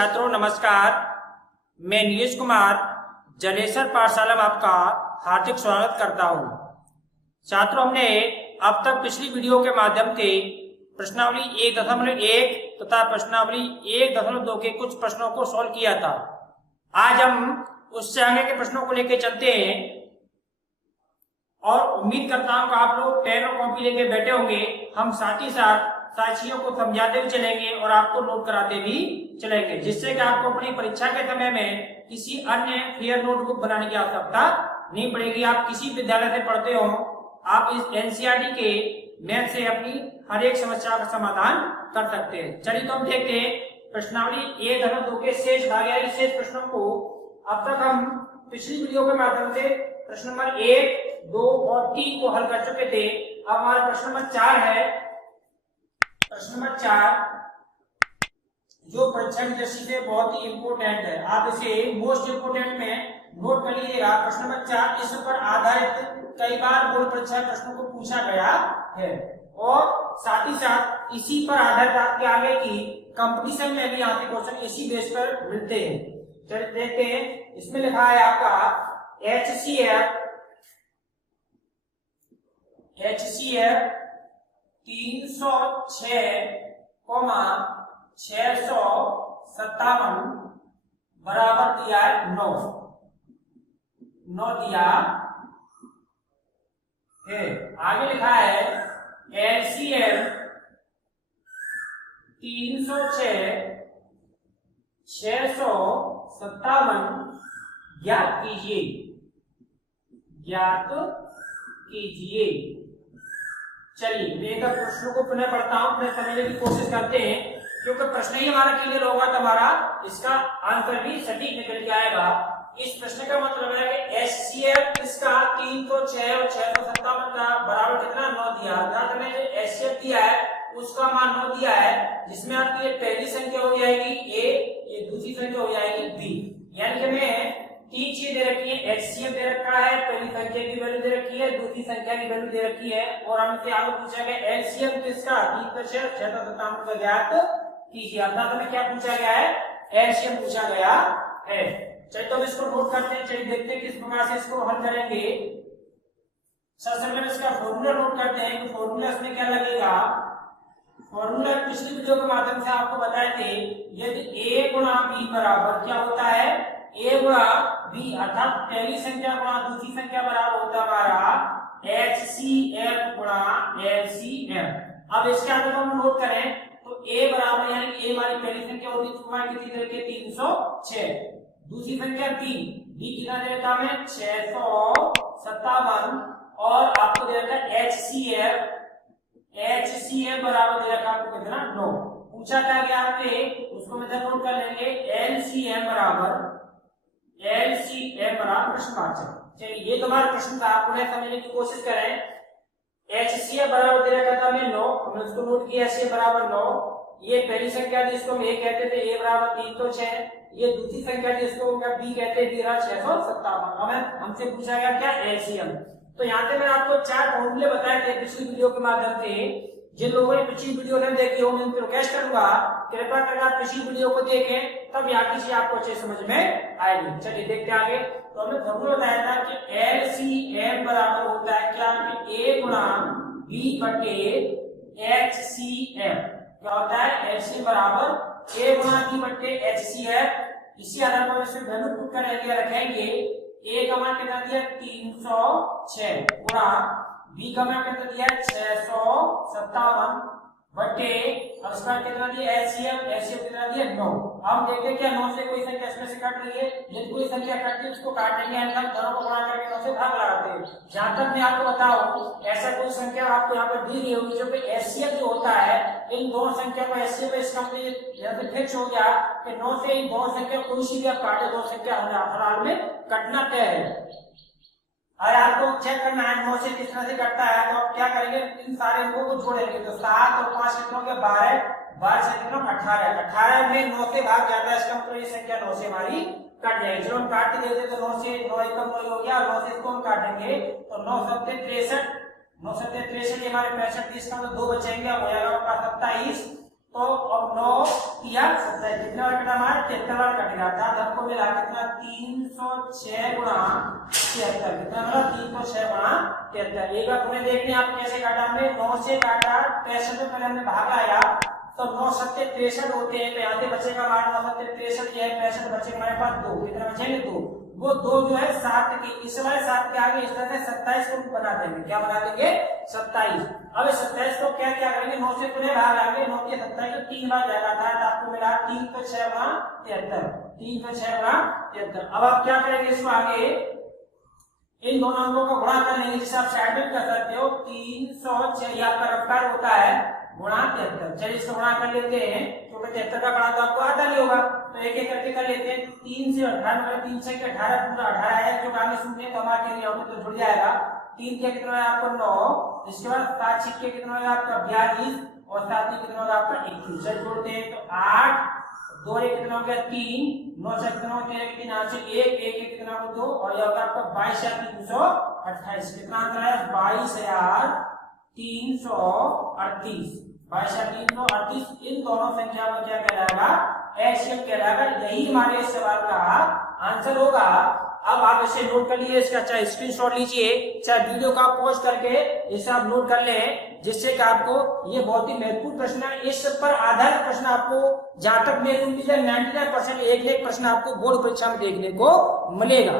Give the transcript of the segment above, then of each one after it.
छात्रों नमस्कार। मैं नीरज कुमार जलेसर पाठशाला में आपका हार्दिक स्वागत करता हूं। छात्रों, हमने अब तक पिछली वीडियो के माध्यम से प्रश्नावली 1.1 तथा प्रश्नावली 1.2 के कुछ प्रश्नों को सॉल्व किया था। आज हम उससे आगे के प्रश्नों को लेकर चलते हैं और उम्मीद करता हूं कि आप लोग पेन और कॉपी लेके बैठे होंगे। हम साथ ही साथ साथियों को समझाते भी चलेंगे और आपको नोट कराते भी चलेंगे, जिससे कि आपको अपनी परीक्षा के समय में किसी अन्य फेयर नोटबुक बनाने की आवश्यकता नहीं पड़ेगी। आप किसी विद्यालय से पढ़ते हो, आप इस एनसीईआरटी के मैथ से अपनी हर एक समस्या का समाधान कर सकते हैं। चलिए तो हम देखते हैं प्रश्नावली 1.2 के शेष भाग यानी शेष प्रश्नों को। अब तक हम पिछली वीडियो के माध्यम से प्रश्न नंबर 1, 2 और 3 को हल कर चुके थे। अब हमारा प्रश्न नंबर 4 है। प्रश्न नंबर 4 जो परीक्षा की दृष्टि से बहुत ही इंपोर्टेंट है, आप इसे मोस्ट इंपोर्टेंट में नोट कर लीजिएगा। प्रश्न नंबर 4 इस पर आधारित कई बार बोर्ड परीक्षा प्रश्नों को पूछा गया है और साथ ही साथ इसी पर आधारित आपके आगे की कंपटीशन में भी यहाँ के क्वेश्चन इसी बेस पर मिलते हैं। चलिए देखते हैं। इसमें लिखा है आपका HCF 306,657 बराबर दिया है 9 दिया है। आगे लिखा है LCM 306,657 ज्ञात कीजिए। चलिए मैं एक प्रश्न को पुनः पढ़ता हूं, पुनः समझने की कोशिश करते हैं, क्योंकि प्रश्न ही हमारा क्लियर होगा तो हमारा इसका आंसर भी सटीक निकल के आएगा। इस प्रश्न का मतलब है कि HCF इसका 306 और 657 का बराबर कितना 9 दिया। अर्थात हमें जो HCF दिया है उसका मान 9 दिया है, जिसमें आपकी ये पहली संख्या हो जाएगी A, ये दूसरी संख्या हो जाएगी B। यानी कि हमें 3 चीजें दे रखी है। HCF दे रखा है, पहली संख्या की वैल्यू दे रखी है, दूसरी संख्या की वैल्यू दे रखी है और हमसे आगे पूछा गया LCM किसका 306 और 657 का ज्ञात कीजिए। अर्थात हमें क्या पूछा गया है, LCM पूछा गया है। चलिए तो हम इसको नोट करते हैं। चलिए देखते हैं किस प्रकार से इसको हल करेंगे। सबसे पहले इसका फॉर्मूला नोट करते हैं कि फॉर्मूला इसमें क्या लगेगा। फॉर्मूला पिछली वीडियो के माध्यम से आपको बताए थे, यदि A गुणा B बराबर क्या होता है, A गुणा B अर्थात पहली संख्या गुणा दूसरी संख्या बराबर होता है हमारा HCF गुणा LCM। अब इसके आगे हम नोट करें तो A बराबर यानी A हमारी पहली संख्या होती है कितनी तरह के 306, दूसरी संख्या B कितना दे रखा हमें 657 और आपको दे रखा है HCF बराबर दे रखा आपको कितना 9। पूछा क्या गया आपसे, उसको मैं नोट कर लेंगे LCM बराबर प्रश्न वाचक। चलिए ये तुम्हारा प्रश्न था, आप उन्हें समझने की कोशिश करें। HCF बराबर दे रखा था हमें 9, हमने उसको नोट किया HCF बराबर 9। ये पहली संख्या थी, इसको हम A कहते थे, A बराबर 306। ये दूसरी संख्या थी, इसको क्या B कहते थे, 657। हमें हमसे पूछा गया क्या LCM। तो यहाँ से मैंने आपको 4 फॉर्मूले बताए थे पिछली वीडियो के माध्यम से। जिन लोगों ने पिछली वीडियो नहीं देखी हो मैं उनसे रिक्वेस्ट करूंगा कृपया करके आप पिछली वीडियो को देखें, तब यहाँ की चीज आपको अच्छे समझ में आएगी। चलिए देखते आगे। तो हमने फॉर्मूला बताया था कि LCM बराबर होता है क्या, A गुणा B बटे HCF। क्या होता है, LCM बराबर A गुणा B बटे HCF। इसी आधार पर इसमें वैल्यू पुट करके रखेंगे। A का मान कितना दिया 306 गुणा B का मान कितना दिया 657 बटे अब इसका कितना दिया HCF कितना दिया 9। हम देखते हैं क्या 9 से कोई संख्या इसमें से कट रही है, यदि कोई संख्या कटती है उसको काटेंगे, हम दोनों को गुणा करके 9 से भाग लगाते हैं। जहां तक मैं आपको बताऊं ऐसा कोई संख्या आपको यहाँ पर दी गई होगी जो कि HCF जो होता है, इन दोनों संख्या को HCF इसका यहाँ पे फिक्स हो गया कि 9 से इन दोनों संख्या कोई सी भी आप काटे, दो संख्या हर में कटना तय है। अगर आपको चेक करना है 9 से किस तरह से कटता है तो आप क्या करेंगे, इन सारे अंकों को जोड़ेंगे। तो 7 और 5 कितनों के 12, 12 से कितनों 18, 18 में 9 से भाग जाता है, इसका मतलब ये संख्या 9 से हमारी कट जाएगी। चलो हम काट के देते तो 9 से 9 एकम 9 हो गया, 9 से इसको हम काटेंगे तो 9 सत्ते 63, 9 सत्ते 63 हमारे 65, 30 का तो 2 बचेंगे, हो जाएगा आपका 27 तो अब 9 या 27 कितना बार कटा हमारा 73 बार कटेगा, अर्थात हमको मिला कितना 306 गुणा 73, कितना मिला 306 गुणा 73। एक बार तुम्हें देखने आप कैसे काटा, हमने 9 से काटा 65 में पहले हमने भाग आया तो 9 सत्ते 63 होते हैं, तो यहाँ से बचेगा हमारा 9 सत्ते 63, ये 65 बचेगा हमारे पास 2, कितना बचेंगे 2, वो 2 जो है 7 के इस वाले 7 के आगे इस तरह से 27 को बना देंगे, क्या बना देंगे 27। अब 27 को क्या क्या करेंगे, 9 से पुनः भाग आएंगे, 9 के 27 तो 3 बार जाएगा था, तो आपको मिला 3 तो 6 गुणा 73, 3 तो 6 गुणा 73। अब आप क्या करेंगे, इसको आगे इन दोनों अंकों को गुणा कर लेंगे, जिसे आप साइड में कर सकते हो, 306 ये आपका रफ्तार होता है गुणा 73। चलिए इसको गुणा कर लेते हैं, क्योंकि 73 का गुणा तो आपको आता नहीं होगा, तो एक एक करके कर लेते हैं। 3 से 18 मतलब 3 से 18 पूरा 18 है, जो आगे शून्य तो हमारे लिए होंगे तो जुड़ जाएगा। 3 के कितना है आपको 9, इसके बाद 7 छिक्के कितना है आपका 42 और 7 में कितना होगा आपका 21। चल जोड़ते हैं तो 8 2 एक कितना हो गया 3, 9 से कितना हो गया 3, 8 से 1 1 कितना हो 2 और ये होगा आपका 22,328। कितना आंसर है 22,338, 22,338। इन दोनों संख्या को क्या कहलाएगा, एचसीएफ कहलाएगा। यही हमारे इस सवाल का आंसर होगा। अब आप इसे नोट कर लीजिए, इसका चाहे स्क्रीनशॉट लीजिए, चाहे वीडियो का पॉज करके इसे आप नोट कर लें, जिससे कि आपको ये बहुत ही महत्वपूर्ण प्रश्न है। इस पर आधारित प्रश्न आपको जहां तक मेरी उम्मीद है 99% एक प्रश्न आपको बोर्ड परीक्षा में देखने को मिलेगा।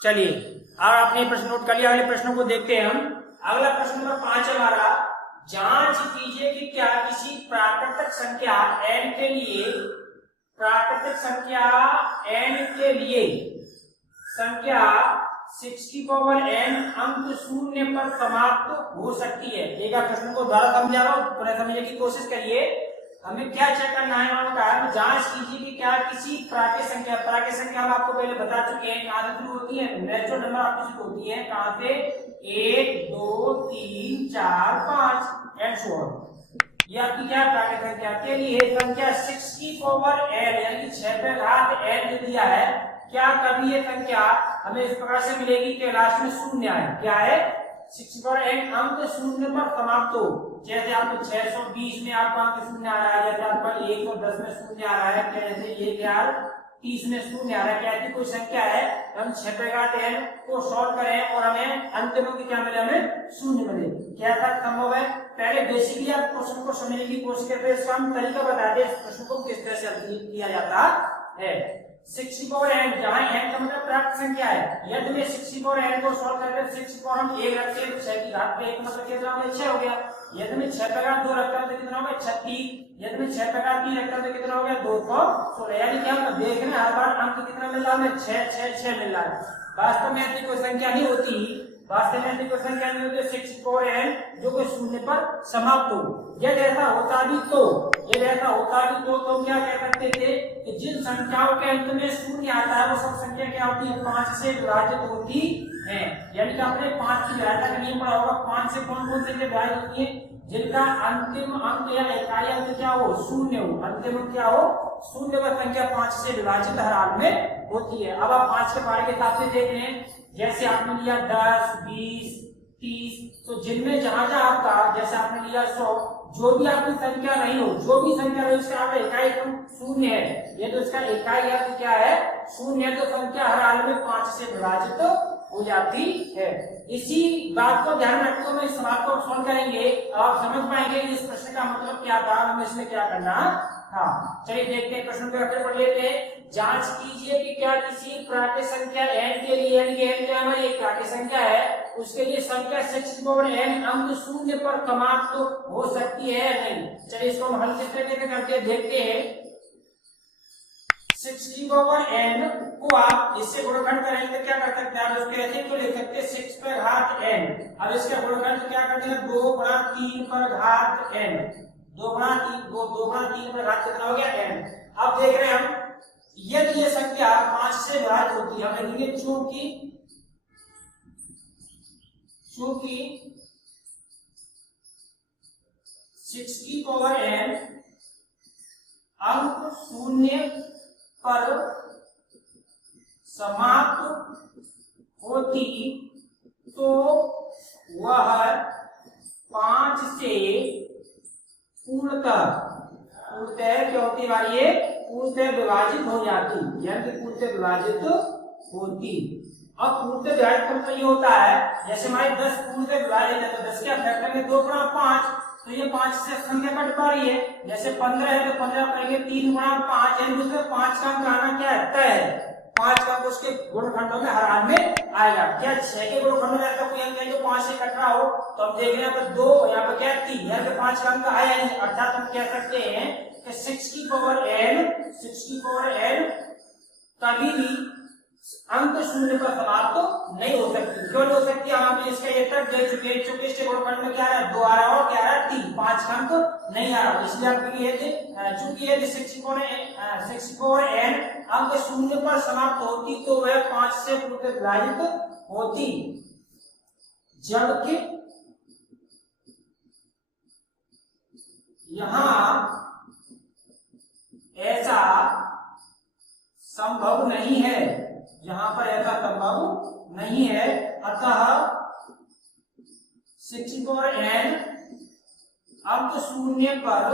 चलिए अब आपने प्रश्न नोट कर लिया, अगले प्रश्नों को देखते हैं हम। अगला प्रश्न नंबर 5 हमारा, जांच कीजिए कि क्या किसी प्राकृतिक संख्या n के लिए, प्राकृतिक संख्या n के लिए संख्या 6n अंक शून्य पर समाप्त हो सकती है। एक बार प्रश्न को दोबारा समझा रहा हूं, पुनः समझने की कोशिश करिए। हमें क्या चेक करना है, उन्होंने कहा जांच कीजिए कि क्या किसी प्राकृतिक संख्या हम आपको पहले बता चुके हैं कहां से शुरू होती है, नेचुरल नंबर आपकी शुरू होती है कहां से, 1 2 3 4 5 एंड सो ऑन। ये आपकी क्या प्राकृतिक संख्या के लिए संख्या 6 की पावर n यानी 6 पे घात n जो दिया है, क्या कभी ये संख्या हमें इस प्रकार से मिलेगी कि लास्ट में शून्य आए, क्या है 6 पर n अंक शून्य पर समाप्त हो। जैसे आपको 620 में आपका अंक शून्य आ रहा है, जैसे आपका 110 में शून्य आ रहा है, जैसे 1030 में शून्य आ रहा है, क्या ऐसी कोई संख्या है, हम 6 पे घात n को सॉल्व करें और हमें अंत में क्या मिले, हमें शून्य मिले। क्या था संभव है? पहले बेसिकली आप क्वेश्चन को समझने की कोशिश करते हैं, इसका हम तरीका बताते हैं प्रश्न को किस तरह से हल किया जाता है। 6 पावर n, जहां n का मतलब प्राप्त संख्या है, यदि मैं 6 पावर n को सॉल्व करके 6 पावर हम 1 रखते हैं तो 6 की घात पे 1 मतलब कितना हो गया 6 हो गया। यदि मैं 6 पे घात 2 रखता हूं तो कितना हो गया 36, यदि मैं 6 पे घात 3 रखता हूं तो कितना हो गया 216। यानी कि हम देख रहे हैं हर बार अंक कितना मिल रहा है, हमें 6 6 6 मिल रहा है। वास्तव में ऐसी कोई संख्या नहीं होती, वास्तव में ऐसी कोई संख्या नहीं होती 6 पावर n जो कोई शून्य पर समाप्त हो। यदि ऐसा होता भी तो, यदि ऐसा होता भी तो क्या कह सकते थे कि जिन संख्याओं के अंत में शून्य आता है वो सब संख्या क्या होती है, 5 से विभाजित होती है। यानी कि आपने 5 की विभाजन का नियम पढ़ा होगा, 5 से कौन कौन से विभाजित होती है, जिनका अंतिम अंक या इकाई अंक क्या हो, शून्य हो, अंतिम अंक क्या हो, शून्य का संख्या 5 से विभाजित हर हाल में होती है। अब आप 5 के बारे के हिसाब से देख रहे हैं, जैसे आपने लिया 10 20 30, तो जिनमें जहां जहां आपका, जैसे आपने लिया 100, जो भी आपकी संख्या नहीं हो, जो भी संख्या रही उसका आपका इकाई अंक शून्य है, ये तो इसका इकाई अंक क्या है, शून्य है, तो संख्या हर हाल में 5 से विभाजित हो जाती है। इसी बात को ध्यान रखते हुए इस सवाल को सॉल्व करेंगे, आप समझ पाएंगे इस प्रश्न का मतलब क्या था, हमें इसमें क्या करना था। चलिए देखते हैं प्रश्न को आगे पढ़ लेते हैं। जांच कीजिए कि क्या किसी प्राकृतिक संख्या n के लिए, यानी कि n क्या हमारी एक प्राकृतिक संख्या है, उसके लिए संख्या 6 पावर n अंक शून्य पर समाप्त हो सकती है या नहीं। चलिए इसको हम हल किस तरीके से करके देखते हैं। 6 पावर n को आप इससे गुणनखंड करेंगे तो क्या कर सकते हैं, आप इसके ऐसे क्यों लिख सकते हैं 6 पर घात n। अब इसका गुणनखंड क्या कर देंगे, 2 गुणा 3 पर घात n, 2 गुणा 3 पर घात कितना हो गया n। अब देख रहे हैं हम, यदि ये संख्या 5 से विभाजित होती है, हम लिखेंगे चूंकि 6 की पावर n अंक शून्य पर समाप्त होती तो वह 5 से पूर्णतः क्या होती है हमारी ये पूर्णतः विभाजित हो जाती, यानी कि पूर्णतः विभाजित होती। अब पूर्णतः विभाजित का मतलब ये होता है जैसे हमारे 10 पूर्णतः विभाजित है तो 10 क्या फैक्टर में 2 गुणा 5, तो ये 5 से संख्या कट पा रही है। जैसे 15 है तो 15 करेंगे 3 गुणा 5, यानी उसमें 5 का अंक आना क्या है, तय है। 5 का अंक उसके गुणनखंडों में हर हाल में आएगा। क्या 6 के गुणनखंडों में ऐसा कोई अंक है जो 5 से कट रहा हो, तो हम देख रहे हैं यहाँ पर 2, यहाँ पर क्या है 3, यहाँ पे 5 का अंक आया नहीं, अर्थात हम कह सकते हैं कि 6 की पावर n कभी भी अंक शून्य पर समाप्त तो नहीं हो सकती। क्यों नहीं हो सकती, हम इसका ये तक दे चुके हैं, चूंकि इसके गुणनखंड में क्या आ रहा है 2 आ रहा है और क्या आ रहा है 3, 5 का अंक नहीं आ रहा, इसलिए आपको ये चूंकि ये 6 n अंक शून्य पर समाप्त होती तो वह 5 से पूर्णतः विभाजित होती, जबकि यहां ऐसा संभव नहीं है, यहां पर ऐसा संभव नहीं है। अतः 6n अंक शून्य पर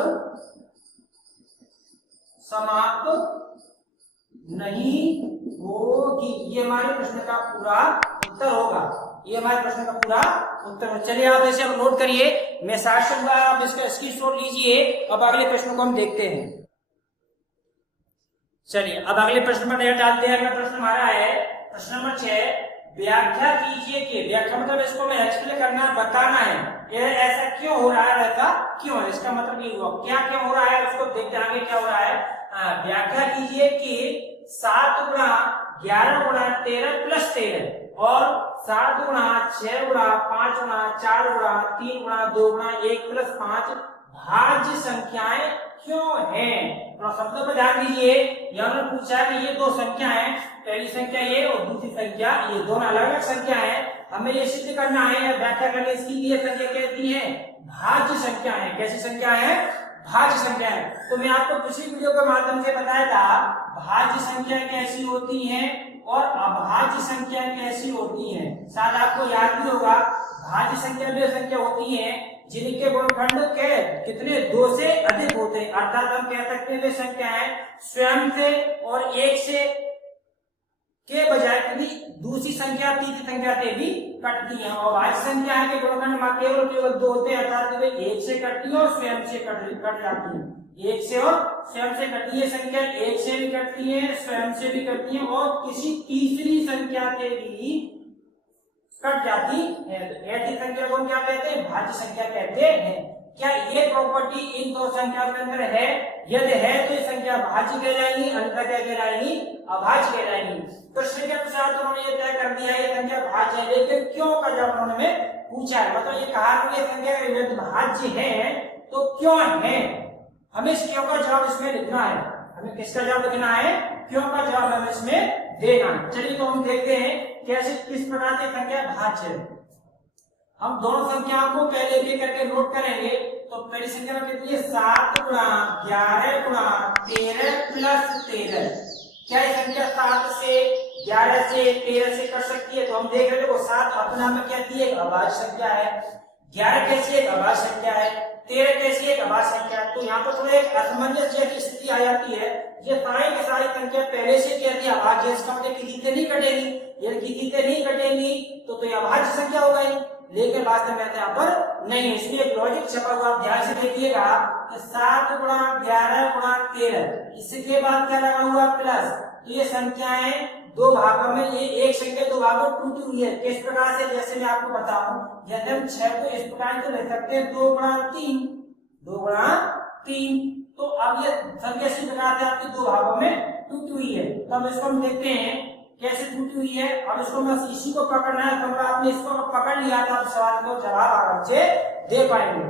समाप्त नहीं होगी। ये हमारे प्रश्न का पूरा उत्तर होगा, ये हमारे प्रश्न का पूरा उत्तर होगा। चलिए आप ऐसे अब नोट करिए, मैं साथ दूंगा, आप इसका स्क्रीनशॉट लीजिए। अब अगले प्रश्न को हम देखते हैं। चलिए अब अगले प्रश्न पर नजर डालते हैं। अगला प्रश्न हमारा है प्रश्न नंबर 6, व्याख्या कीजिए कि, व्याख्या मतलब इसको मैं एक्सप्लेन करना बताना है, ये ऐसा क्यों हो रहा है, ऐसा क्यों है, इसका मतलब ये हुआ क्या क्या हो रहा है, उसको देखते आगे क्या हो रहा है। व्याख्या कीजिए कि 7 गुणा 11 गुणा 13 प्लस 13 और 7 गुणा 6 गुणा 5 गुणा 4 गुणा 3 गुणा 2 गुणा 1 प्लस 5 भाज्य संख्याएं क्यों हैं। तो शब्दों पर ध्यान दीजिए, यहाँ पूछा है कि ये दो संख्या है, पहली संख्या ये और दूसरी संख्या ये, दोनों अलग अलग संख्या है। हमें ये सिद्ध करना है, व्याख्या करने इसकी लिए संख्या कहती है भाज्य संख्या है। कैसी संख्या है, भाज्य संख्या है। तो मैं आपको पिछली वीडियो के माध्यम से बताया था भाज्य संख्या कैसी होती हैं और अभाज्य संख्या कैसी होती हैं। शायद आपको याद भी होगा, भाज्य संख्या वे संख्या होती है जिनके गुणनखंड के कितने 2 से अधिक होते हैं, अर्थात हम कह सकते हैं वे संख्याएं स्वयं से और 1 से के बजाय कभी दूसरी संख्या तीसरी संख्या से भी कटती है। और भाज्य संख्या के गुणनखंड में केवल 2 होते हैं, अर्थात वे 1 से कटती है और स्वयं से कट जाती है। 1 से और स्वयं से कटती है संख्या, 1 से भी कटती है, स्वयं से भी कटती है और किसी तीसरी संख्या से भी कट जाती है। तो ऐसी संख्या को हम क्या कहते हैं, भाज्य संख्या कहते हैं। क्या ये प्रॉपर्टी इन दो संख्या के अंदर है, यदि है तो ये संख्या भाज्य कहलाएगी, अन्यथा क्या कहलाएगी, अभाज्य कहलाएगी। प्रश्न के अनुसार तो उन्होंने ये तय कर दिया ये संख्या भाज्य है, लेकिन क्यों का जवाब उन्होंने पूछा है, मतलब ये कहा कि ये संख्या यदि भाज्य है तो क्यों है। हमें इस क्यों का जवाब इसमें लिखना है, हमें किसका जवाब लिखना है, क्यों का जवाब हमें इसमें देना है। चलिए तो हम देखते हैं कैसे किस प्रकार की संख्या भाज्य है। हम दोनों संख्याओं को पहले एक एक करके नोट करेंगे। तो पहली संख्या में कितनी है, 7 गुणा 11 गुणा 13 प्लस 13। क्या ये संख्या 7 से 11 से 13 से कट सकती है, तो हम देख रहे हैं, देखो 7 अपना में क्या है, एक अभाज्य संख्या है, 11 कैसी एक अभाज्य संख्या है, 13 कैसी एक अभाज्य संख्या है। तो यहाँ पर थोड़ा एक असमंजस जैसी स्थिति आ जाती है। ये सारी की सारी संख्या पहले से क्या थी, अभाज्य, इसका मतलब किसी से नहीं कटेगी, यदि किसी से नहीं कटेंगी तो ये अभाज्य संख्या हो गई, लेकिन वास्तव में यहाँ पर नहीं है। इसलिए एक लॉजिक छपा हुआ, आप ध्यान से देखिएगा कि 7 गुणा 11 गुणा 13, इसके बाद क्या लगा हुआ प्लस। तो ये संख्याएं दो भागों में, ये एक संख्या दो भागों में टूटी हुई है। किस प्रकार से, जैसे मैं आपको बताऊं, यदि हम 6 को इस प्रकार से ले सकते हैं 2 गुणा 3, 2 गुणा 3, तो अब ये संख्या इसी प्रकार से आपके दो भागों में टूटी हुई है। तो अब इसको हम देखते हैं कैसे टूटी हुई है। अब इसको बस इसी को पकड़ना है, तो आपने इसको पकड़ लिया था, सवाल को जवाब आराम से दे पाएंगे।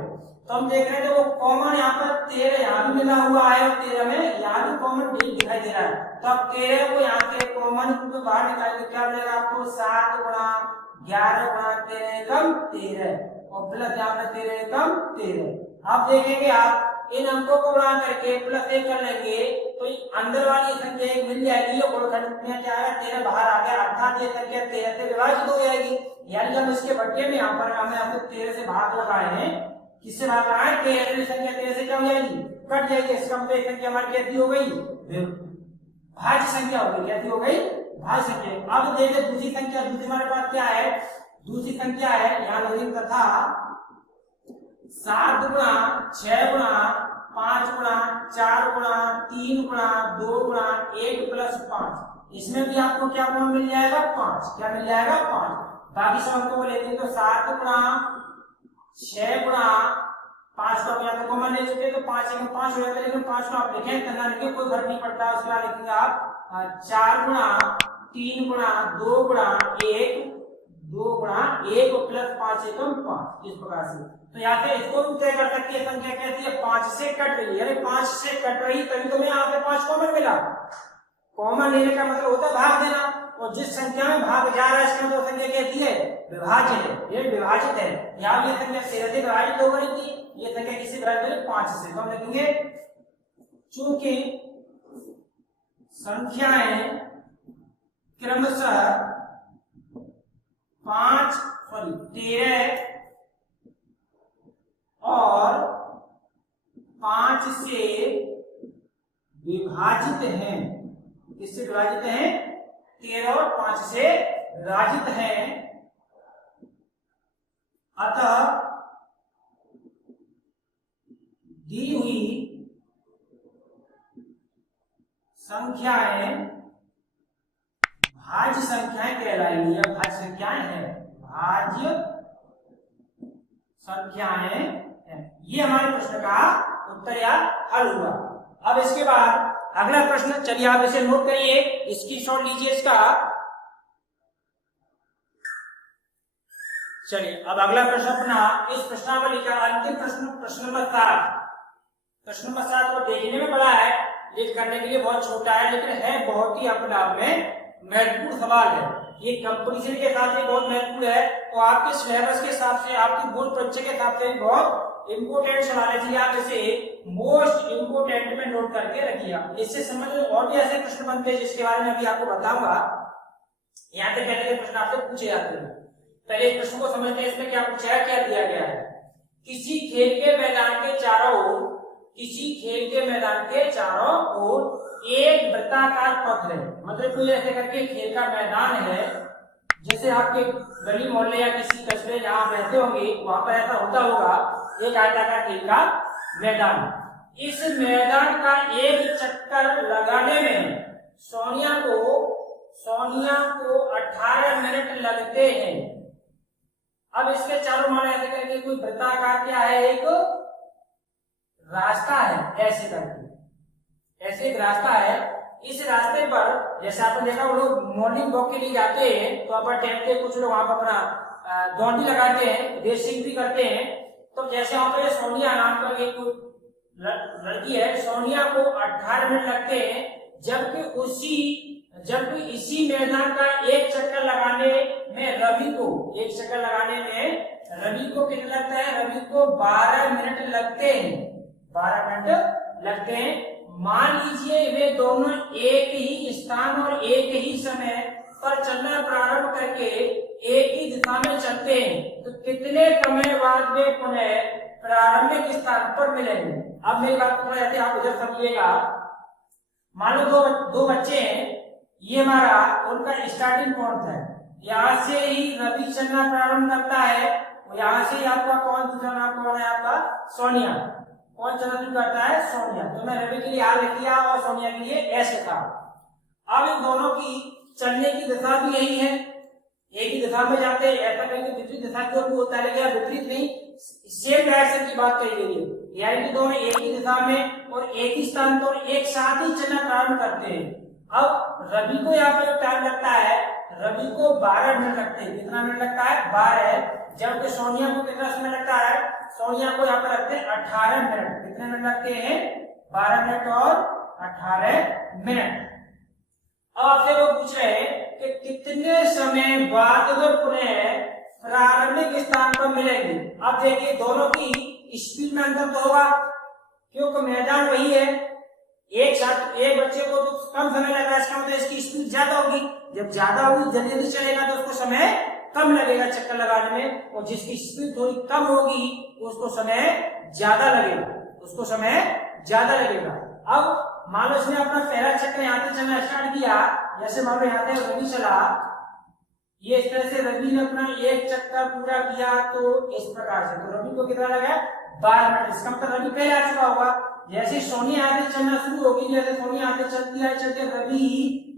तो हम देख रहे हैं, वो कॉमन यहाँ पर 13 यहाँ भी मिला हुआ है और 13 में यहाँ भी कॉमन दिखाई दे रहा है। तो अब 13 को यहाँ से कॉमन को बाहर निकाल के क्या मिलेगा आपको, 7 गुणा 11 गुणा 13 एकम 13 और प्लस यहाँ पे 13 एकम 13। अब देखेंगे आप इन अंकों को गुणा करके प्लस 1 कर लेंगे तो अंदर वाली संख्या 1 मिल जाएगी और गुणनखंड में क्या है 13 बाहर आ गया, अर्थात ये संख्या 13 से विभाजित हो जाएगी। यानी जब इसके बट्टे में यहाँ पर हमें आपको 13 से भाग लगाए हैं, किससे भाग रहा है? 13 संख्या 13 से क्या हो जाएगी? कट जाएगी। इसका मतलब एक संख्या हमारी कैसी हो गई? भाज्य संख्या हो गई। कैसी हो गई? भाज्य संख्या। अब देखिए दूसरी संख्या, दूसरी हमारे पास क्या है? दूसरी संख्या है यहाँ लोडिंग तथा 7 गुणा 6 गुणा 5 गुणा 4 गुणा 3 गुणा 2 गुणा 1 प्लस 5। इसमें भी आपको क्या गुण मिल जाएगा? 5। क्या मिल जाएगा? 5। बाकी सब हमको लेते हैं तो 7 गुणा 6 गुणा 5 को यहाँ तक कॉमन ले चुके तो 5 1 5 हो जाता है, लेकिन 5 को आप लिखें करना लिखे कोई फर्क नहीं पड़ता। उसके बाद लिखेंगे आप 4 गुणा 3 गुणा 2 गुणा 1 2 गुणा 1 प्लस 5 एकम 5। इस प्रकार से तो यहाँ से इसको भी तय कर सकती है संख्या कैसी है? 5 से कट रही है। 5 से कट रही तभी तो मैं यहाँ पे 5 कॉमन मिला। कॉमन लेने का मतलब होता है भाग देना, और जिस संख्या में भाग जा रहा है इसका मतलब संख्या कैसी है? विभाज्य है। ये विभाजित है। यहाँ ये संख्या 13 से विभाजित हो रही थी, ये संख्या किससे विभाजित है? 5 से। तो हम लिखेंगे चूंकि संख्याएं क्रमशः 13 और 5 से विभाजित हैं। किससे विभाजित हैं? 13 और 5 से विभाजित हैं। अतः दी हुई संख्याएं भाज्य संख्याएं कहलाएंगी। या भाज्य संख्याएं हैं, भाज्य संख्याएं हैं। ये हमारे प्रश्न का उत्तर या हल हुआ। अब इसके बाद अगला प्रश्न, चलिए आप इसे नोट करिए, स्क्रीनशॉट लीजिए इसका। चलिए अब अगला प्रश्न अपना इस प्रश्नावली का अंतिम प्रश्न, प्रश्न नंबर 7। प्रश्न नंबर 7 को देखने में बड़ा है, रीड करने के लिए बहुत छोटा है, लेकिन है बहुत ही अपने आप में महत्वपूर्ण सवाल है। ये कंपटीशन के हिसाब से बहुत महत्वपूर्ण है, और आपके सिलेबस के हिसाब से, आपकी बोर्ड परीक्षा के हिसाब से बहुत इंपोर्टेंट सवाल है, इसलिए आप इसे मोस्ट इंपोर्टेंट में नोट करके रखिए। इससे संबंधित और भी ऐसे प्रश्न बनते हैं जिसके बारे में अभी आपको बताऊंगा। यहाँ पे पहले प्रश्न आपसे पूछे जाते हैं। पहले इस प्रश्न को समझते हैं, इसमें क्या पूछा है, क्या दिया गया है? किसी खेल के मैदान के चारों ओर, किसी खेल के मैदान के चारों ओर एक वृत्ताकार पथ है। मतलब कोई ऐसे करके खेल का मैदान है, जैसे आपके गली मोहल्ले या किसी कस्बे जहां रहते होंगे वहां पर ऐसा होता होगा, एक आयताकार खेल का मैदान। इस मैदान का एक चक्कर लगाने में सोनिया को 18 मिनट लगते हैं। अब इसके चारों मान ऐसे करके कोई वृत्ताकार क्या है, एक रास्ता है, ऐसे करके ऐसे एक रास्ता है। इस रास्ते पर जैसे आपने देखा वो लोग मॉर्निंग वॉक के लिए जाते हैं, तो वहां टहलते, कुछ लोग वहां पर अपना दौड़ी लगाते हैं, रेसिंग भी करते हैं। तो जैसे वहां पर सोनिया नाम का एक लड़की है, सोनिया को 18 मिनट लगते हैं, जबकि इसी मैदान का एक चक्कर लगाने में रवि को कितना लगता है? रवि को 12 मिनट लगते हैं। 12 मिनट लगते हैं। मान लीजिए वे दोनों एक ही स्थान और एक ही समय पर चलना प्रारंभ करके एक ही दिशा में चलते हैं, तो कितने समय बाद वे पुनः प्रारंभिक स्थान पर मिलेंगे? अब मेरी बात को ऐसे आप उधर समझिएगा। मान लो दो बच्चे हैं, ये हमारा उनका स्टार्टिंग पॉइंट है। यहाँ से ही रवि चलना प्रारंभ करता है, और यहाँ से ही आपका दूसरा नाम कौन है? आपका सोनिया। कौन चलना शुरू करता है? सोनिया। तो मैं रवि के लिए आर लिख दिया और सोनिया के लिए एस लिखा। अब इन दोनों की चलने की दिशा भी यही है, एक ही दिशा में जाते हैं। ऐसा कहीं विपरीत दिशा की ओर होता है, लेकिन विपरीत नहीं, सेम डायरेक्शन की बात कही गई है। यानी कि दोनों एक ही दिशा में और एक ही स्थान पर एक साथ ही चलना प्रारंभ करते हैं। अब रवि को यहाँ पे जो टाइम लगता है, रवि को 12 मिनट लगते हैं। कितना मिनट लगता है? 12। जबकि सोनिया को कितना समय लगता है? सोनिया को यहाँ पर लगते हैं 18 मिनट। कितने मिनट लगते हैं? 12 मिनट और 18 मिनट। अब आपसे वो पूछ रहे हैं कि कितने समय बाद वे पुनः प्रारंभिक स्थान पर मिलेंगे। अब देखिए दोनों की स्पीड में अंतर तो होगा, क्योंकि मैदान वही है। एक बच्चे को तो कम समय लग रहा है, इसका मतलब इसकी स्पीड ज्यादा होगी। जब ज्यादा होगी, जल्दी जल्दी चलेगा, तो उसको समय कम लगेगा चक्कर लगाने में, और जिसकी स्पीड थोड़ी कम होगी उसको समय ज्यादा लगेगा, उसको समय ज्यादा लगेगा। अब मान लो इसने अपना पहला चक्कर यहाँ से चलना स्टार्ट किया, जैसे मान लो यहाँ से रवि चला, ये इस तरह से रवि ने अपना एक चक्कर पूरा किया तो इस प्रकार से, तो रवि को कितना लगा 12 मिनट। इसका मतलब रवि पहले आ चुका होगा। जैसे सोनिया यहाँ से चलना शुरू होगी, जैसे सोनिया यहाँ से चलती है चलते रवि,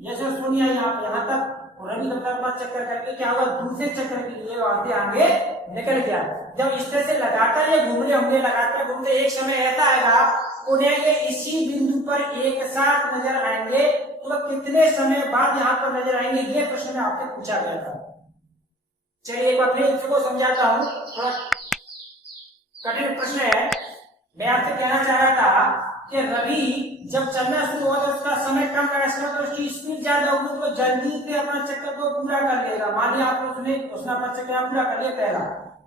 जैसे सोनिया यहाँ तक, रवि तब तक 5 चक्कर करके क्या हुआ, दूसरे चक्कर के लिए वहां से आगे निकल गया। जब इस तरह से लगातार ये घूम रहे होंगे, लगातार घूमते, एक समय ऐसा आएगा उन्हें ये इसी बिंदु पर एक साथ नजर आएंगे, तो कितने समय बाद यहाँ पर नजर आएंगे, ये प्रश्न में आपसे पूछा गया था। चलिए एक बार फिर इसको समझाता हूँ, थोड़ा कठिन प्रश्न है। मैं आपसे कहना चाह रहा था कि रवि जब चलना शुरू हुआ तो उसका समय कम लगा, तो उसकी स्पीड ज्यादा होगी, तो जल्दी से अपना चक्कर को पूरा कर लेगा। मान लिया आप उसने अपना चक्कर पूरा कर लिया पहला,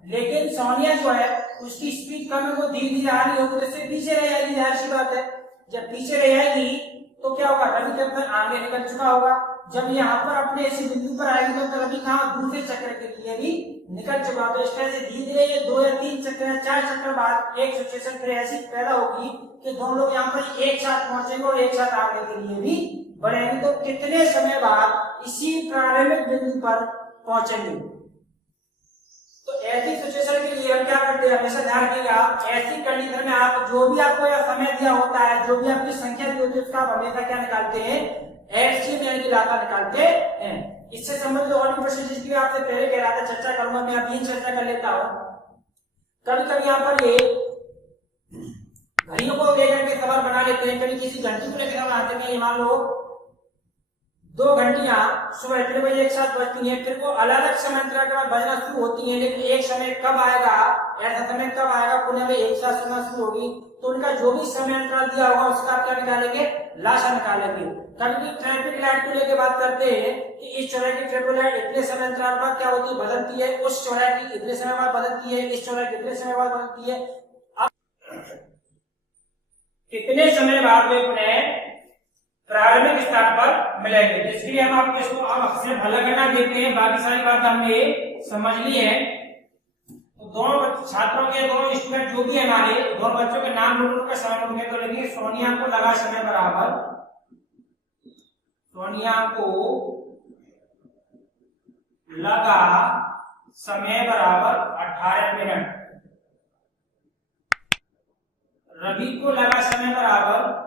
लेकिन सोनिया जो है उसकी स्पीड कम है, वो धीरे धीरे आ रही होगी, तो पीछे रह जाएगी, जाहिर सी बात है। जब पीछे रह जाएगी तो क्या होगा, रवि जब तक आगे निकल चुका होगा, जब यहाँ पर अपने इसी बिंदु पर आएगी तो रवि कहाँ दूसरे चक्कर के लिए भी निकल चुका। तो इस तरह से धीरे धीरे ये 2 या 3 चक्कर या 4 चक्कर बाद एक सिचुएशन फिर ऐसी पैदा होगी कि दोनों लोग यहाँ पर एक साथ पहुंचेंगे और एक साथ आगे के लिए भी बढ़ेंगे। तो कितने समय बाद इसी प्रारंभिक बिंदु पर पहुंचेंगे। तो ऐसी सिचुएशन के लिए हम क्या करते हैं, हमेशा ध्यान रखिएगा, ऐसी कंडीशन में आप जो भी आपको यह समय दिया होता है, जो भी आपकी संख्या दी होती है, उसका आप हमेशा क्या निकालते हैं, एलसीएम यानी कि लाता निकालते हैं। इससे संबंधित और भी प्रश्न जिसकी आपसे पहले कह रहा था चर्चा करूंगा, मैं अभी चर्चा कर लेता हूं। कभी कभी यहाँ पर ये घड़ियों को लेकर के सवाल बना लेते हैं, कभी किसी घंटी को लेकर सवाल बनाते हैं। मान लो 2 घंटियां सुबह इतने बजे एक साथ बजती हैं, फिर वो अलग अलग समय अंतराल के बाद बजना शुरू होती हैं, लेकिन एक समय कब आएगा, ऐसा समय कब आएगा पुनः में एक साथ सुनना शुरू होगी, तो उनका जो भी समय अंतराल दिया होगा उसका आप क्या निकालेंगे, लाशा निकालेंगे। कभी ट्रैफिक लाइट को लेकर बात करते हैं कि इस चौराहे की ट्रैफिक लाइट इतने समय अंतराल बाद क्या होती है, बदलती है, उस चौराहे की इतने समय बाद बदलती है, इस चौराहे की इतने समय बाद बदलती है। अब कितने समय बाद वे पुनः प्रारंभिक स्थान पर मिलेंगे। इसके लिए हम आपको इसको अब हल करना देखते हैं, बाकी सारी बात हमने समझ ली है। तो दोनों छात्रों के, दोनों स्टूडेंट जो भी है हमारे, दोनों बच्चों के नाम नोट कर समय नोट में तो लेंगे। सोनिया को लगा समय बराबर, सोनिया को लगा समय बराबर 18 मिनट। रवि को लगा समय बराबर,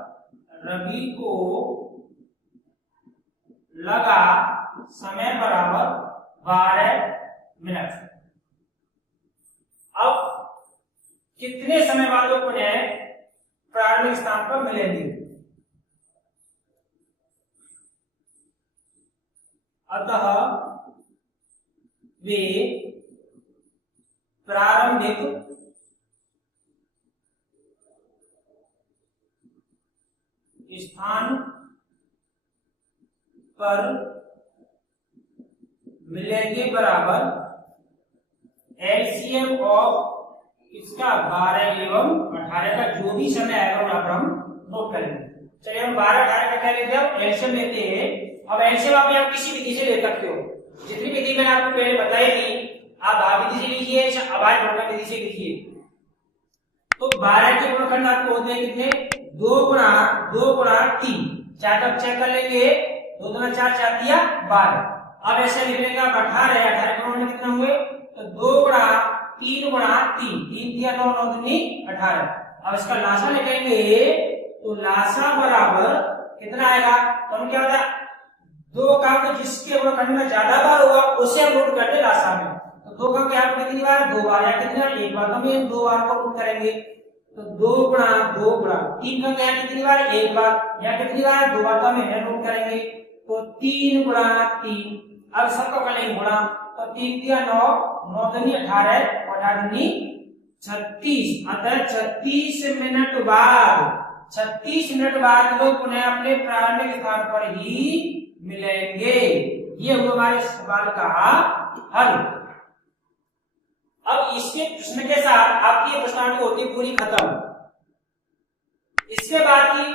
रवि को लगा समय बराबर 12 मिनट। अब कितने समय बाद लोग पुनः प्रारंभिक स्थान पर मिलेंगे। अतः वे प्रारंभिक स्थान पर मिलेंगे बराबर एलसीएम ऑफ इसका 12 एवं 18 का जो भी समय आएगा वहां पर हम नोट करेंगे। चलिए हम 12 18 का क्या लेते हैं, एलसीएम लेते हैं। अब एलसीएम आप यहाँ किसी विधि से ले सकते हो, जितनी विधि मैंने आपको पहले बताई थी, आप भाग विधि से लीजिए, अभाज्य गुणनखंड विधि से लीजिए। तो 12 के गुणनखंड आपको होते हैं कितने, 2 गुणा 3, 4 तक चेक कर लेंगे, 2 दूना 4, 4 दिया 12। अब ऐसे लिखने का 18 गुणा कितना हुए, तो 2 गुणा 3 गुणा 3, 3 दिया 9, 9 दूनी 18। अब इसका लासा लिखेंगे तो लासा बराबर कितना आएगा, तो हम क्या होता है 2 का अंक जिसके गुणनखंड में ज्यादा बार होगा उसे हम नोट करते लासा में। तो 2 का अंक यहाँ पर कितनी बार, 2 बार, या कितनी बार, 1 बार, तो हम ये 2 बार को नोट करेंगे। तो 2 गुणा 3 का क्या कितनी बार, 1 बार, या कितनी बार, 2 बार, तो हम इन्हें नोट करेंगे। तो 3 गुणा 3, अब सबको करेंगे गुणा, तो 3 दिया 9, 9 दूनी 18 और 18 दूनी 36। अतः 36 मिनट बाद लोग पुनः अपने प्रारंभिक स्थान पर ही मिलेंगे। ये हुआ हमारे सवाल का हल। अब इसके प्रश्न के साथ आपकी प्रश्नावली होती पूरी खत्म। इसके बाद की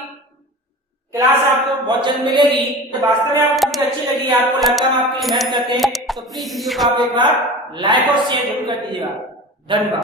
क्लास आपको बहुत जल्द मिलेगी। तो वास्तव में आपको अच्छी लगी, आपको लगता है हम आपके लिए मेहनत करते हैं, तो प्लीज वीडियो को आप एक बार लाइक और शेयर जरूर कर दीजिएगा। धन्यवाद।